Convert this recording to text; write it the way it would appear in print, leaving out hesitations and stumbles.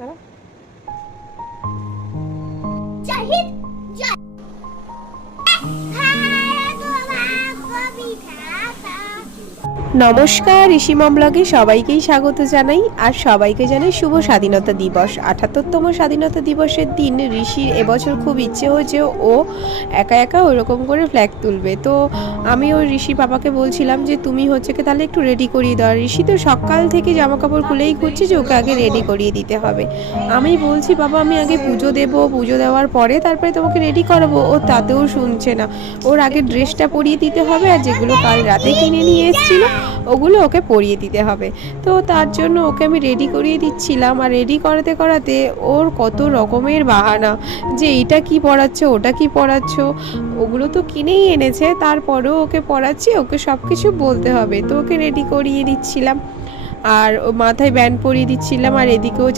দাঁড়া। নমস্কার, ঋষিমম ব্লগে সবাইকেই স্বাগত জানাই। আর সবাইকে জানাই শুভ স্বাধীনতা দিবস। ৭৮তম স্বাধীনতা দিবসের দিন ঋষির এবছর খুব ইচ্ছে হয়েছে ও একা একা ওরকম করে ফ্ল্যাগ তুলবে। তো আমি ওই ঋষি বাবাকে বলছিলাম যে তুমি হচ্ছে কি তাহলে একটু রেডি করিয়ে দাও। ঋষি তো সকাল থেকে জামা কাপড় খুলেই ঘুরছে যে ওকে আগে রেডি করিয়ে দিতে হবে। আমি বলছি বাবা আমি আগে পুজো দেবো, পুজো দেওয়ার পরে তারপরে তোমাকে রেডি করাবো। ও তাতেও শুনছে না, ওর আগে ড্রেসটা পরিয়ে দিতে হবে আর যেগুলো কাল রাতে কিনে নিয়ে এসেছিলো ওগুলো ওকে পরিয়ে দিতে হবে। তো তার জন্য ওকে আমি রেডি করিয়ে দিচ্ছিলাম। আর রেডি করাতে করাতে ওর কত রকমের বাহানা যে এইটা কি পরাচ্ছ, ওটা কি পরাচ্ছ। ওগুলো তো কিনেই এনেছে, তারপরেও ওকে পরাচ্ছি, ওকে সব কিছু বলতে হবে। তো ওকে রেডি করিয়ে দিচ্ছিলাম আর ও মাথায় ব্যান্ড পরিয়ে দিচ্ছিলাম আর এদিকেও